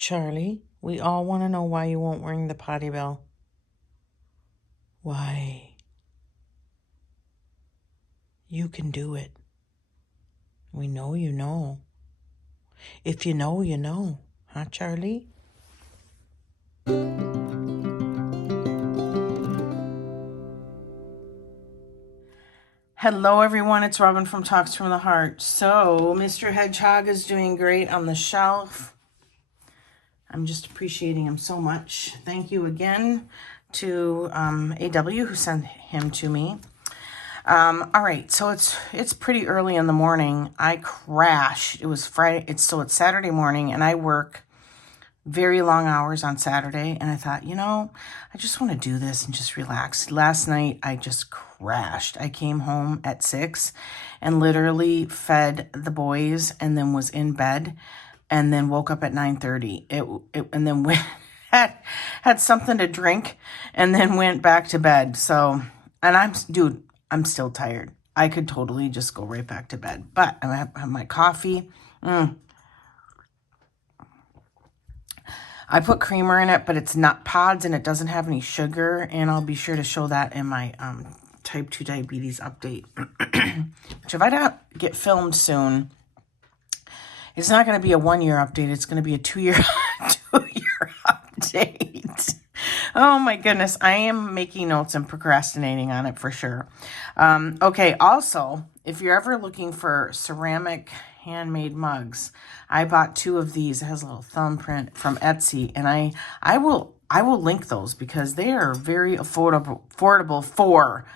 Charlie, we all want to know why you won't ring the potty bell. Why? You can do it. We know you know. If you know, you know. Huh, Charlie? Hello, everyone. It's Robin from Talks from the Heart. So, Mr. Hedgehog is doing great on the shelf. I'm just appreciating him so much. Thank you again to AW who sent him to me. All right, so it's pretty early in the morning. I crashed. It was Friday. It's Saturday morning, and I work very long hours on Saturday. And I thought, I just want to do this and just relax. Last night, I just crashed. I came home at 6 and literally fed the boys and then was in bed and then woke up at 9:30. And then went, had something to drink and then went back to bed. So, and I'm still tired. I could totally just go right back to bed. But I have my coffee. I put creamer in it, but it's nut pods and it doesn't have any sugar. And I'll be sure to show that in my type 2 diabetes update. Which if I don't get filmed soon, it's not going to be a 1-year update. It's going to be a 2-year update. Oh my goodness. I am making notes and procrastinating on it for sure. Okay. Also, if you're ever looking for ceramic handmade mugs, I bought 2 of these. It has a little thumbprint from Etsy, and I will link those because they are very affordable for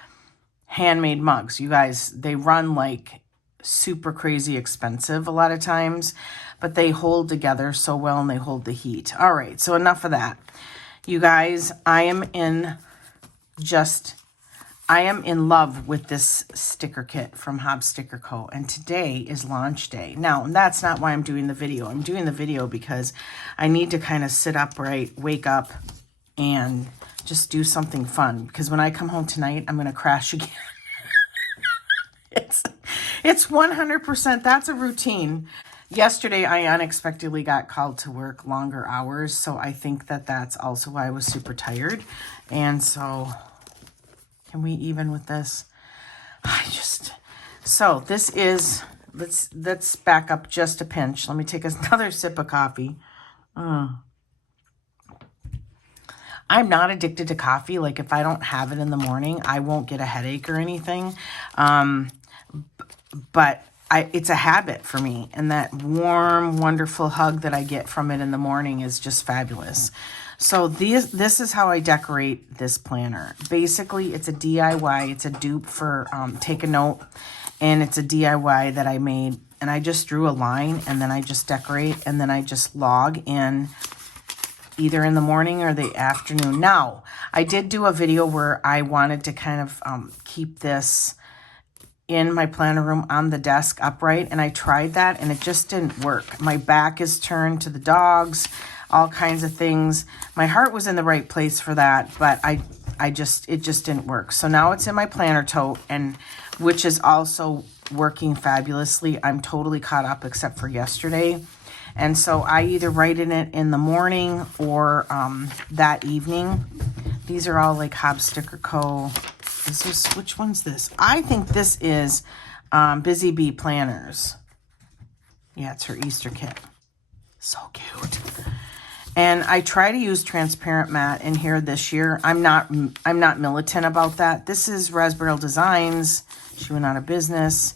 handmade mugs. You guys, they run like super crazy expensive a lot of times, but they hold together so well and they hold the heat. All right, so enough of that. You guys, I am in love with this sticker kit from Hobbs Sticker Co. And today is launch day. Now, that's not why I'm doing the video. I'm doing the video because I need to kind of sit upright, wake up, and just do something fun. Because when I come home tonight, I'm going to crash again. It's 100%. That's a routine. Yesterday, I unexpectedly got called to work longer hours. So I think that's also why I was super tired. And so, can we even with this? So this is, let's back up just a pinch. Let me take another sip of coffee. I'm not addicted to coffee. Like if I don't have it in the morning, I won't get a headache or anything. But it's a habit for me. And that warm, wonderful hug that I get from it in the morning is just fabulous. So this is how I decorate this planner. Basically, it's a DIY. It's a dupe for Take a Note. And it's a DIY that I made. And I just drew a line and then I just decorate. And then I just log in either in the morning or the afternoon. Now, I did do a video where I wanted to kind of keep this in my planner room on the desk upright. And I tried that and it just didn't work. My back is turned to the dogs, all kinds of things. My heart was in the right place for that, but it just didn't work. So now it's in my planner tote, and which is also working fabulously. I'm totally caught up except for yesterday. And so I either write in it in the morning or that evening. These are all like Hobbs Sticker Co. Which one's this? I think this is Busy Bee Planners. Yeah, it's her Easter kit. So cute. And I try to use transparent matte in here this year. I'm not militant about that. This is Raspberry Designs. She went out of business.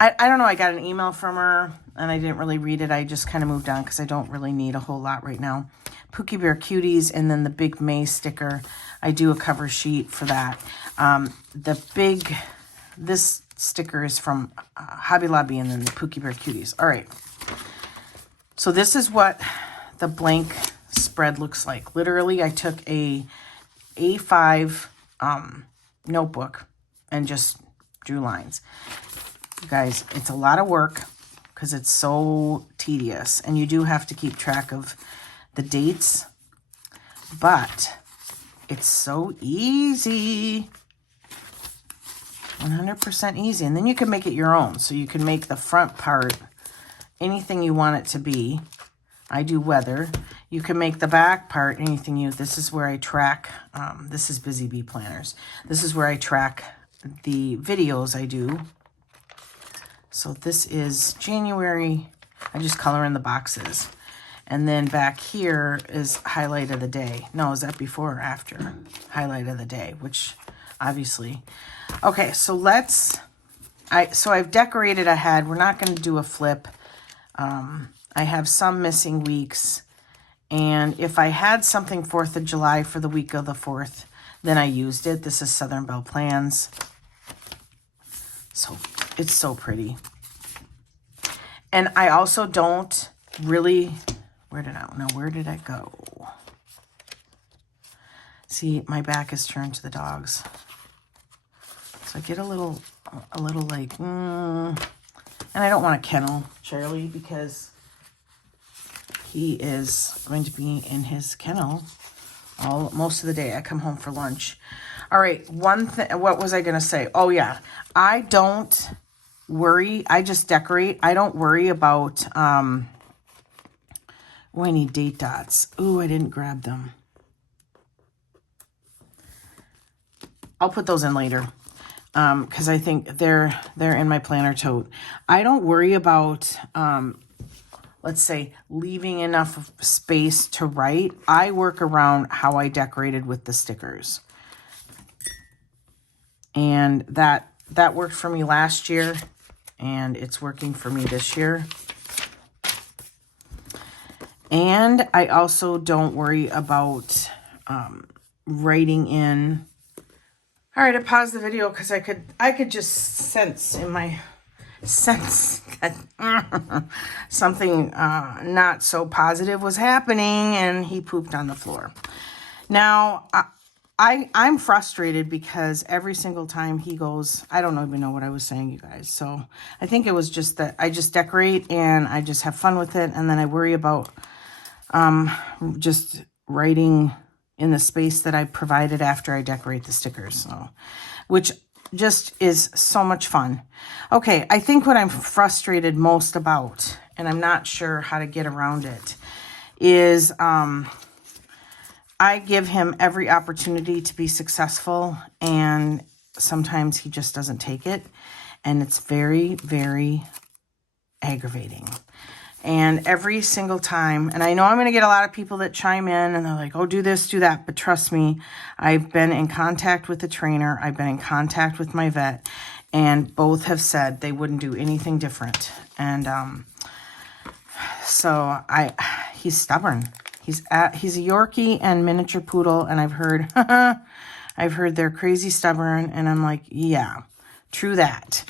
I don't know. I got an email from her and I didn't really read it. I just kind of moved on because I don't really need a whole lot right now. Pookie Bear Cuties, and then the big May sticker. I do a cover sheet for that. This sticker is from Hobby Lobby, and then the Pookie Bear Cuties. All right. So this is what the blank spread looks like. Literally, I took a A5 notebook and just drew lines. You guys, it's a lot of work because it's so tedious, and you do have to keep track of the dates, but it's so easy. 100% easy. And then you can make it your own. So you can make the front part anything you want it to be. I do weather. You can make the back part anything you, this is where I track, this is Busy Bee Planners. This is where I track the videos I do. So this is January, I just color in the boxes. And then back here is highlight of the day. No, is that before or after? Highlight of the day, which obviously. Okay, so I've decorated ahead. We're not going to do a flip. I have some missing weeks. And if I had something 4th of July for the week of the 4th, then I used it. This is Southern Belle Plans. So it's so pretty. And I also don't really, where did it go? See, my back is turned to the dogs. So I get a little like, and I don't want to kennel Charlie because he is going to be in his kennel most of the day. I come home for lunch. All right, one thing, what was I going to say? Oh yeah, I don't worry. I just decorate. I don't worry about, oh, I need date dots. Ooh, I didn't grab them. I'll put those in later. Because I think they're in my planner tote. I don't worry about, let's say, leaving enough space to write. I work around how I decorated with the stickers. And that worked for me last year, and it's working for me this year. And I also don't worry about writing in. All right, I paused the video because I could just sense in my sense that something not so positive was happening, and he pooped on the floor. Now, I'm frustrated because every single time he goes, I don't even know what I was saying, you guys. So I think it was just that I just decorate and I just have fun with it, and then I worry about just writing in the space that I provided after I decorate the stickers. So, which just is so much fun. Okay, I think what I'm frustrated most about, and I'm not sure how to get around it, is I give him every opportunity to be successful, and sometimes he just doesn't take it, and it's very, very aggravating. And every single time, and I know I'm going to get a lot of people that chime in and they're like, oh, do this, do that. But trust me, I've been in contact with the trainer. I've been in contact with my vet, and both have said they wouldn't do anything different. And so he's stubborn. He's a Yorkie and miniature poodle, and I've heard they're crazy stubborn, and I'm like, yeah, true that.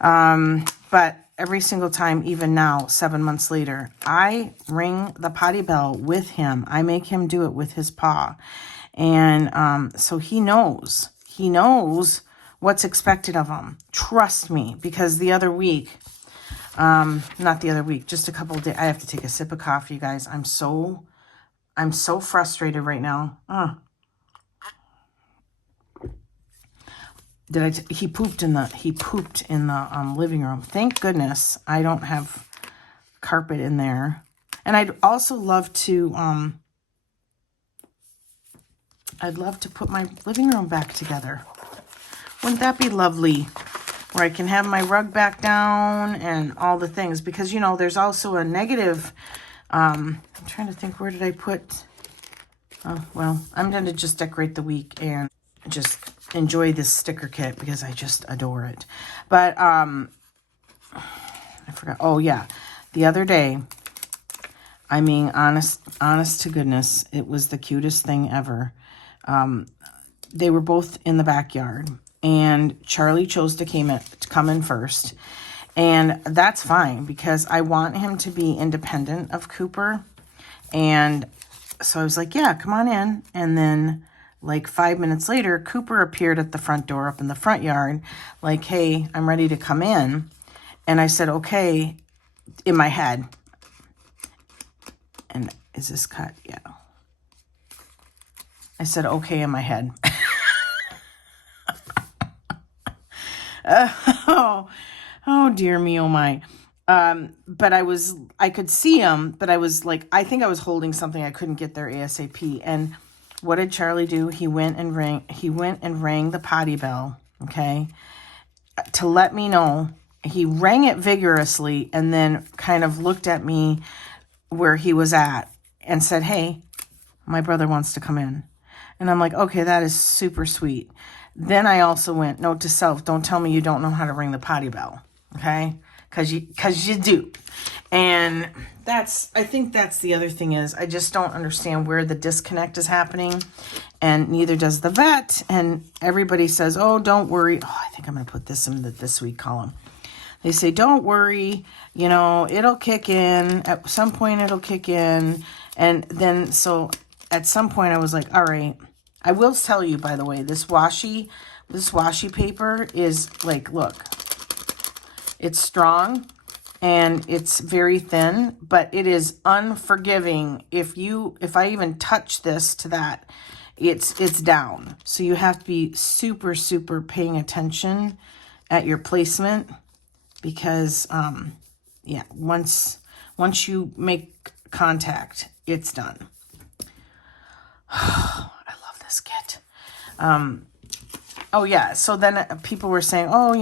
But every single time, even now, 7 months later, I ring the potty bell with him. I make him do it with his paw. And so he knows what's expected of him. Trust me, because the other week, not the other week, just a couple of days, I have to take a sip of coffee, you guys. I'm so frustrated right now. He pooped in the living room. Thank goodness I don't have carpet in there. And I'd also love to put my living room back together. Wouldn't that be lovely? Where I can have my rug back down and all the things, because you know there's also a negative. I'm trying to think, where did I put? Oh well, I'm going to just decorate the week and just enjoy this sticker kit because I just adore it. But I forgot. Oh yeah, the other day, I mean, honest to goodness, it was the cutest thing ever. They were both in the backyard, and Charlie chose to come in first, and that's fine because I want him to be independent of Cooper. And so I was like, yeah, come on in. And then like 5 minutes later, Cooper appeared at the front door up in the front yard, like, hey, I'm ready to come in. And I said, okay, in my head. And is this cut? Yeah. I said, okay, in my head. Oh, dear me, oh my. But I could see him, but I was like, I think I was holding something. I couldn't get there ASAP. And what did Charlie do? He went and rang the potty bell, okay, to let me know. He rang it vigorously and then kind of looked at me where he was at and said, "Hey, my brother wants to come in." And I'm like, okay, that is super sweet. Then I also went, note to self, don't tell me you don't know how to ring the potty bell, okay? Because you do. And I think that's the other thing is I just don't understand where the disconnect is happening, and neither does the vet. And everybody says, oh, don't worry. Oh, I think I'm going to put this in the this week column. They say, don't worry, it'll kick in. At some point it'll kick in. And then, so at some point I was like, all right. I will tell you, by the way, this washi paper is like, look, it's strong and it's very thin, but it is unforgiving. If I even touch this to that, it's down. So you have to be super, super paying attention at your placement because, yeah, once you make contact, it's done. I love this kit. Oh yeah. So then people were saying, oh,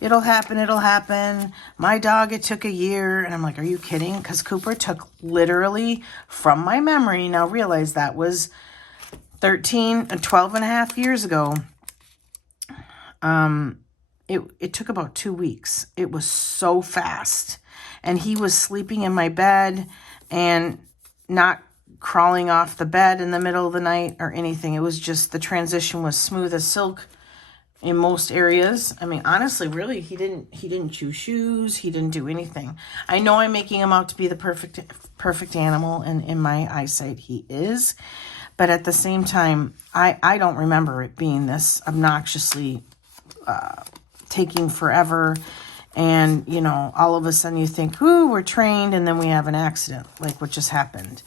it'll happen. My dog, it took a year. And I'm like, are you kidding? Because Cooper took literally from my memory. Now realize that was 12 and a half years ago. It took about 2 weeks. It was so fast. And he was sleeping in my bed and not crawling off the bed in the middle of the night or anything. It was just the transition was smooth as silk in most areas. I mean, honestly, really, he didn't chew shoes. He didn't do anything. I know I'm making him out to be the perfect animal, and in my eyesight, he is. But at the same time, I don't remember it being this obnoxiously taking forever. And, all of a sudden you think, ooh, we're trained, and then we have an accident, like what just happened.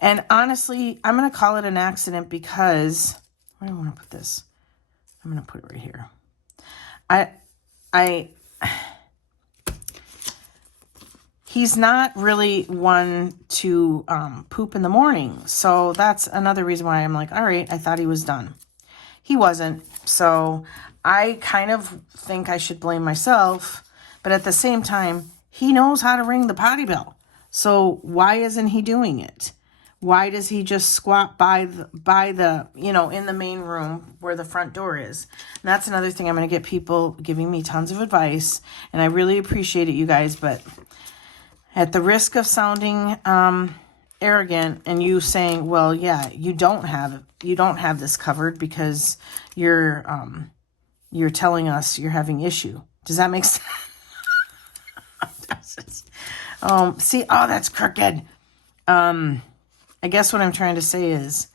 And honestly, I'm going to call it an accident because, where do I want to put this? I'm going to put it right here. He's not really one to poop in the morning. So that's another reason why I'm like, all right, I thought he was done. He wasn't. So I kind of think I should blame myself. But at the same time, he knows how to ring the potty bell. So why isn't he doing it? Why does he just squat by the in the main room where the front door is? And that's another thing. I'm going to get people giving me tons of advice, and I really appreciate it, you guys. But at the risk of sounding arrogant and you saying, well, yeah, you don't have this covered because you're telling us you're having issue. Does that make sense? See, oh, that's crooked. I guess what I'm trying to say is,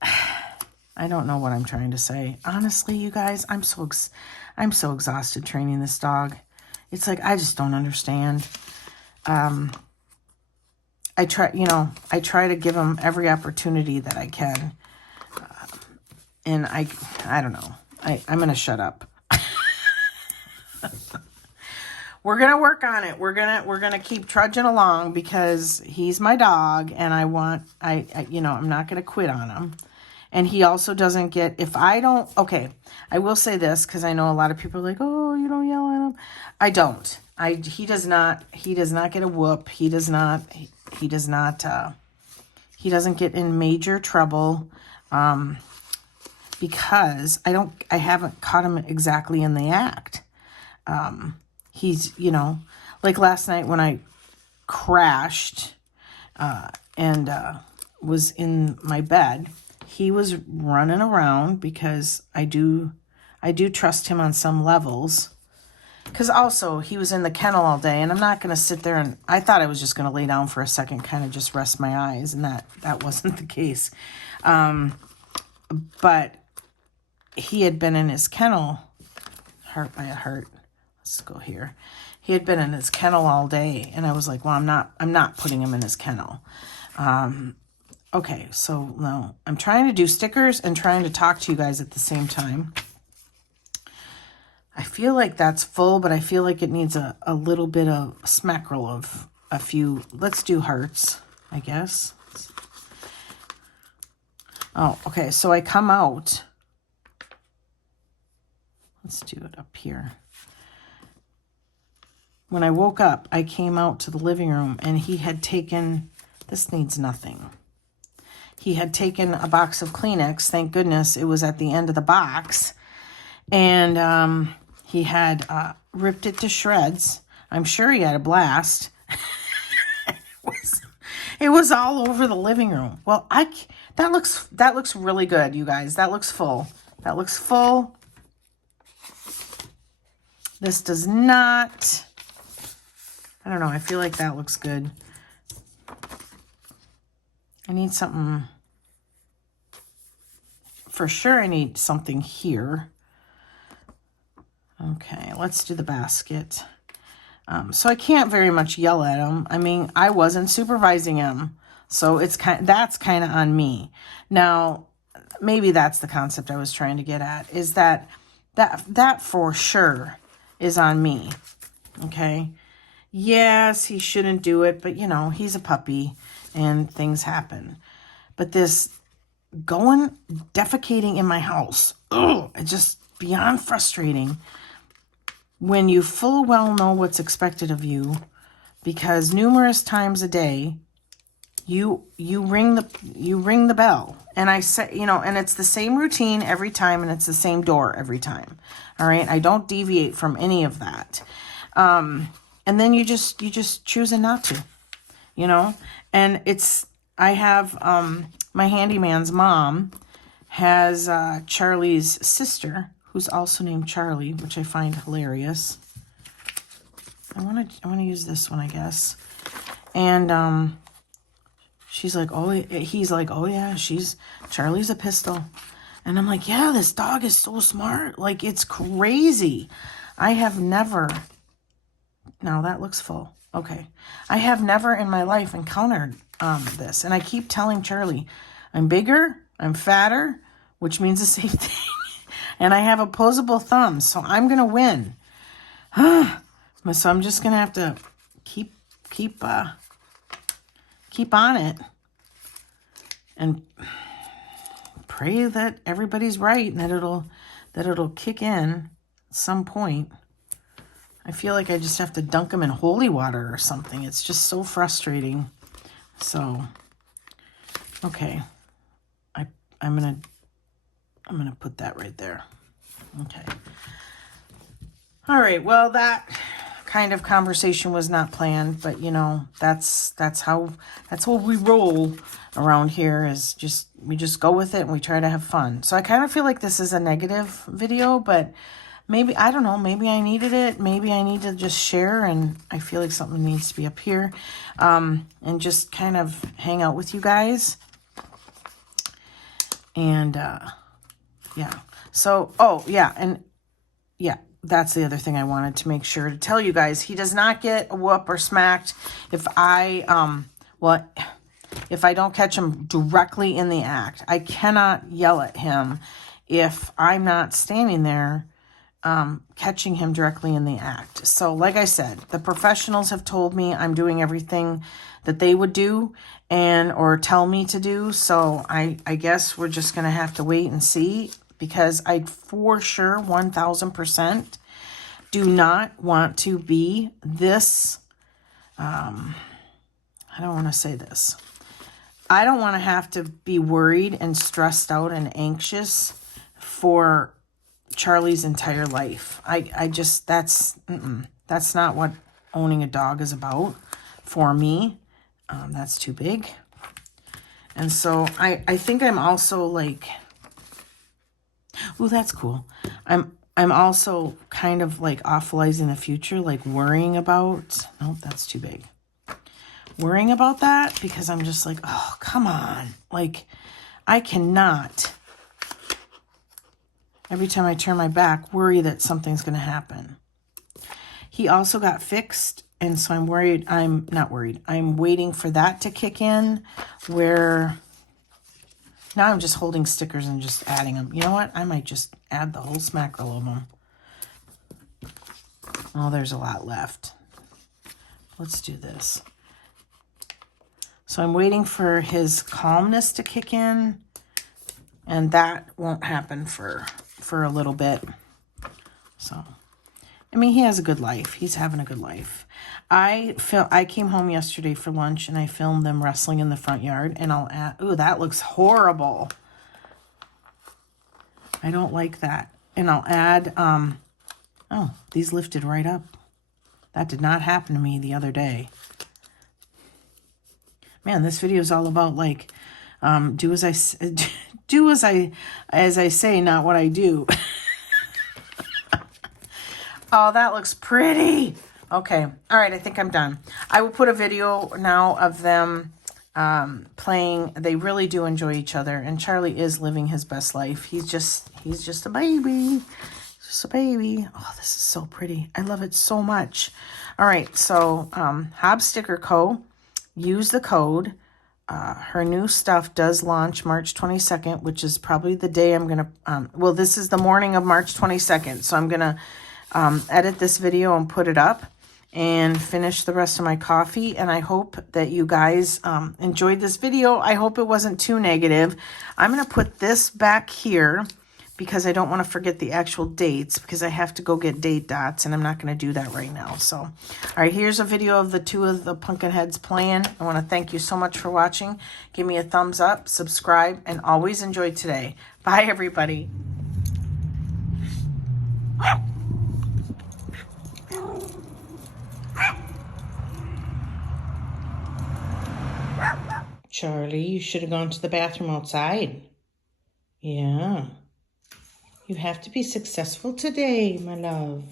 I don't know what I'm trying to say. Honestly, you guys, I'm so exhausted training this dog. It's like, I just don't understand. I try to give him every opportunity that I can. And I don't know. I'm going to shut up. We're going to work on it. We're going to keep trudging along because he's my dog and I'm not going to quit on him. And he also doesn't get, I will say this because I know a lot of people are like, oh, you don't yell at him. I don't. He does not get a whoop. He doesn't get in major trouble. Because I haven't caught him exactly in the act. He's, like last night when I crashed and was in my bed, he was running around because I do trust him on some levels. Because also he was in the kennel all day, and I'm not going to sit there and I thought I was just going to lay down for a second, kind of just rest my eyes, and that wasn't the case. But he had been in his kennel. Let's go here. He had been in his kennel all day, and I was like, well, I'm not putting him in his kennel. Okay, so no, I'm trying to do stickers and trying to talk to you guys at the same time. I feel like that's full, but I feel like it needs a little bit of smackerel of a few. Let's do hearts, I guess. Oh, okay. So I come out. Let's do it up here. When I woke up, I came out to the living room and he had taken, this needs nothing. He had taken a box of Kleenex. Thank goodness it was at the end of the box. And he had ripped it to shreds. I'm sure he had a blast. It was all over the living room. Well, that looks really good, you guys. That looks full. That looks full. This does not. I don't know. I feel like that looks good. I need something. For sure, I need something here. Okay, let's do the basket. So I can't very much yell at him. I mean, I wasn't supervising him, so that's kind of on me. Now, maybe that's the concept I was trying to get at, is that for sure is on me. Okay. Yes, he shouldn't do it, but you know, he's a puppy and things happen. But this defecating in my house, it's just beyond frustrating. When you full well know what's expected of you, because numerous times a day, you ring the bell, and I say, you know, and it's the same routine every time, and it's the same door every time. All right, I don't deviate from any of that, and then you just choosing not to, you know, and I have my handyman's mom has Charlie's sister, who's also named Charlie, which I find hilarious. I want to use this one, I guess. And he's like, oh yeah, Charlie's a pistol. And I'm like, yeah, this dog is so smart. Like, it's crazy. I have never, now that looks full. Okay. I have never in my life encountered this. And I keep telling Charlie, I'm bigger, I'm fatter, which means the same thing. And I have opposable thumbs, so I'm going to win. So I'm just going to have to keep on it and pray that everybody's right and that it'll kick in at some point. I feel like I just have to dunk them in holy water or something. It's just so frustrating. So, okay. I'm going to put that right there. Okay. All right. Well, that kind of conversation was not planned, but you know, that's how we roll around here, is we just go with it and we try to have fun. So I kind of feel like this is a negative video, but maybe, I don't know, maybe I needed it. Maybe I need to just share, and I feel like something needs to be up here, and just kind of hang out with you guys. And, yeah. So, oh, yeah. And, yeah, that's the other thing I wanted to make sure to tell you guys. He does not get a whoop or smacked if I don't catch him directly in the act. I cannot yell at him if I'm not standing there catching him directly in the act. So, like I said, the professionals have told me I'm doing everything that they would do or tell me to do. So I guess we're just going to have to wait and see, because I for sure 1000% do not want to be this. I don't want to say this. I don't want to have to be worried and stressed out and anxious for Charlie's entire life. I just, that's not what owning a dog is about for me. That's too big. And so I think I'm also like, ooh, that's cool. I'm also kind of like awfulizing the future, like worrying about, nope, that's too big. Worrying about that, because I'm just like, oh, come on. Like, I cannot, every time I turn my back, worry that something's going to happen. He also got fixed, and so I'm worried. I'm not worried. I'm waiting for that to kick in, where now I'm just holding stickers and just adding them. You know what? I might just add the whole smackerel of them. Oh, there's a lot left. Let's do this. So I'm waiting for his calmness to kick in, and that won't happen for a little bit. So, I mean, he has a good life. He's having a good life. I came home yesterday for lunch, and I filmed them wrestling in the front yard, and I'll add, ooh, that looks horrible. I don't like that. And I'll add, oh, these lifted right up. That did not happen to me the other day. Man, this video is all about like, do as I say, not what I do. Oh, that looks pretty. Okay. All right. I think I'm done. I will put a video now of them playing. They really do enjoy each other, and Charlie is living his best life. He's just a baby. Just a baby. Oh, this is so pretty. I love it so much. All right. So, Hobbs Sticker Co. Use the code. Her new stuff does launch March 22nd, which is probably the day I'm going to, well, this is the morning of March 22nd. So I'm going to edit this video and put it up and finish the rest of my coffee. And I hope that you guys enjoyed this video. I hope it wasn't too negative. I'm going to put this back here because I don't want to forget the actual dates, because I have to go get date dots, and I'm not going to do that right now. So, all right, here's a video of the two of the pumpkin heads playing. I want to thank you so much for watching. Give me a thumbs up, subscribe, and always enjoy today. Bye, everybody. Charlie, you should have gone to the bathroom outside. Yeah. You have to be successful today, my love.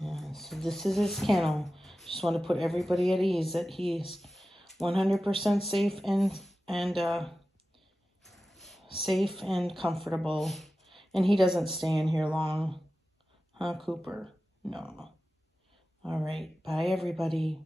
Yeah, so this is his kennel. Just want to put everybody at ease that he's 100% safe and comfortable. And he doesn't stay in here long. Huh, Cooper? No. All right. Bye, everybody.